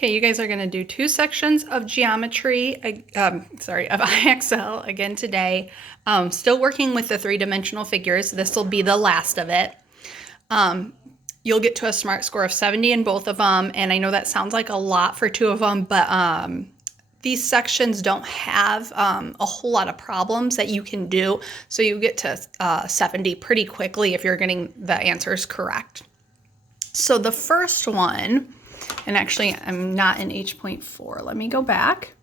Okay, you guys are going to do two sections of geometry, of IXL again today. Still working with the three-dimensional figures. This will be the last of it. You'll get to a SMART score of 70 in both of them, and I know that sounds like a lot for two of them, but these sections don't have a whole lot of problems that you can do, so you get to 70 pretty quickly if you're getting the answers correct. So the first one, and actually I'm not in H.4. Let me go back.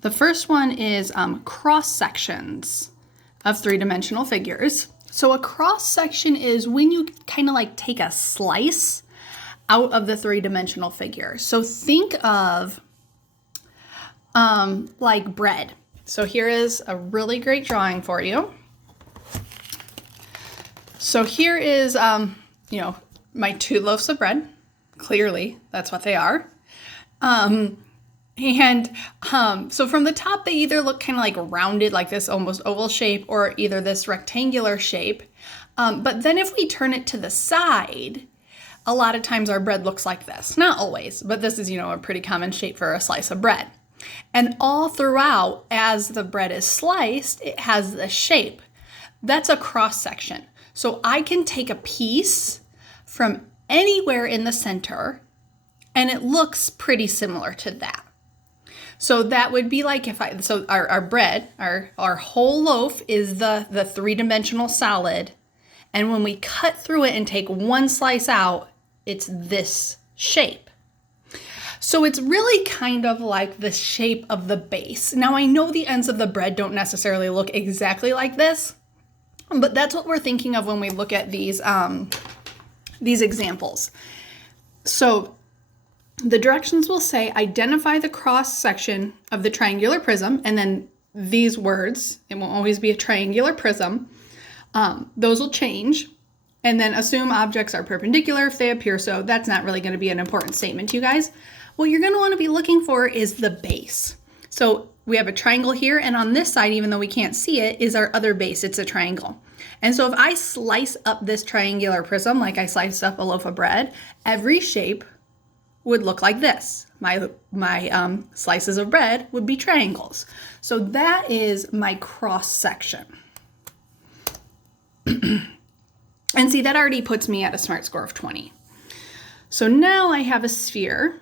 The first one is cross sections of three-dimensional figures. So a cross section is when you kind of like take a slice out of the three-dimensional figure. So think of like bread. So here is a really great drawing for you. So here is, my two loaves of bread. Clearly, that's what they are. So from the top, they either look kind of like rounded, like this almost oval shape, or either this rectangular shape. But then if we turn it to the side, a lot of times our bread looks like this. Not always, but this is, a pretty common shape for a slice of bread. And all throughout, as the bread is sliced, it has this shape. That's a cross section. So I can take a piece from anywhere in the center, and it looks pretty similar to that. So that would be like our bread, our whole loaf is the three-dimensional solid. And when we cut through it and take one slice out, it's this shape. So it's really kind of like the shape of the base. Now I know the ends of the bread don't necessarily look exactly like this, but that's what we're thinking of when we look at these examples. So the directions will say, identify the cross section of the triangular prism, and then these words, it won't always be a triangular prism. Those will change. And then assume objects are perpendicular if they appear so. That's not really going to be an important statement to you guys. What you're going to want to be looking for is the base. So we have a triangle here, and on this side, even though we can't see it, is our other base. It's a triangle. And so if I slice up this triangular prism like I sliced up a loaf of bread, every shape would look like this. My slices of bread would be triangles. So that is my cross section. And see, that already puts me at a SMART score of 20. So now I have a sphere.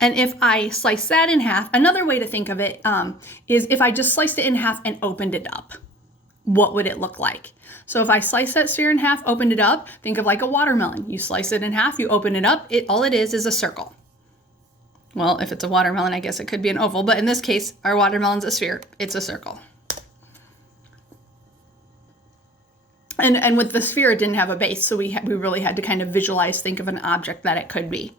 And if I slice that in half, another way to think of it is if I just sliced it in half and opened it up, what would it look like? So if I slice that sphere in half, opened it up, think of like a watermelon. You slice it in half, you open it up, all it is a circle. Well, if it's a watermelon, I guess it could be an oval, but in this case, our watermelon's a sphere, it's a circle. And with the sphere, it didn't have a base, so we really had to kind of visualize, think of an object that it could be.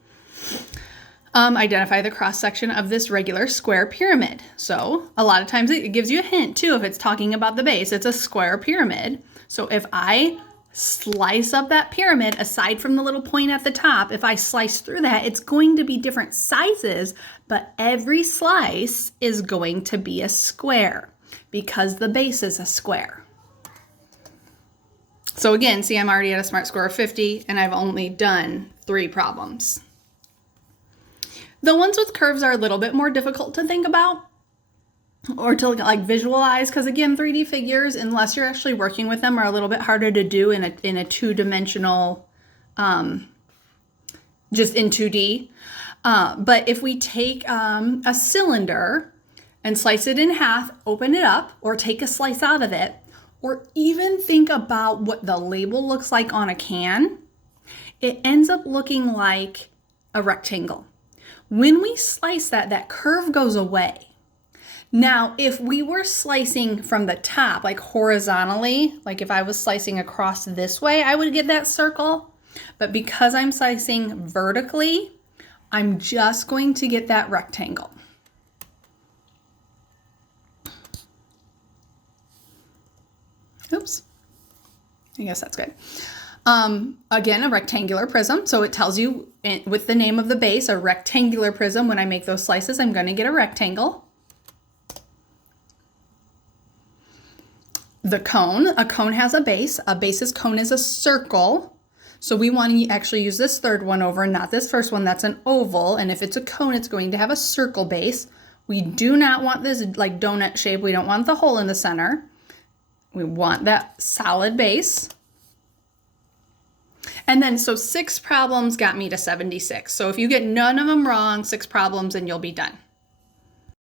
Identify the cross-section of this regular square pyramid. So a lot of times it gives you a hint too if it's talking about the base. It's a square pyramid. So if I slice up that pyramid, aside from the little point at the top, if I slice through that, it's going to be different sizes, but every slice is going to be a square because the base is a square. So again, see, I'm already at a SMART score of 50, and I've only done 3 problems. The ones with curves are a little bit more difficult to think about or to like visualize, because again, 3D figures, unless you're actually working with them, are a little bit harder to do in a two-dimensional, just in 2D. But if we take a cylinder and slice it in half, open it up, or take a slice out of it, or even think about what the label looks like on a can, it ends up looking like a rectangle. When we slice that curve goes away. Now, if we were slicing from the top, like horizontally, like if I was slicing across this way, I would get that circle. But because I'm slicing vertically, I'm just going to get that rectangle. Oops, I guess that's good. Again, a rectangular prism. So it tells you with the name of the base, a rectangular prism. When I make those slices, I'm going to get a rectangle. The cone, a cone has a base. A base's cone is a circle. So we want to actually use this third one over, not this first one. That's an oval. And if it's a cone, it's going to have a circle base. We do not want this like donut shape. We don't want the hole in the center. We want that solid base. And then, so 6 problems got me to 76. So if you get none of them wrong, 6 problems, and you'll be done.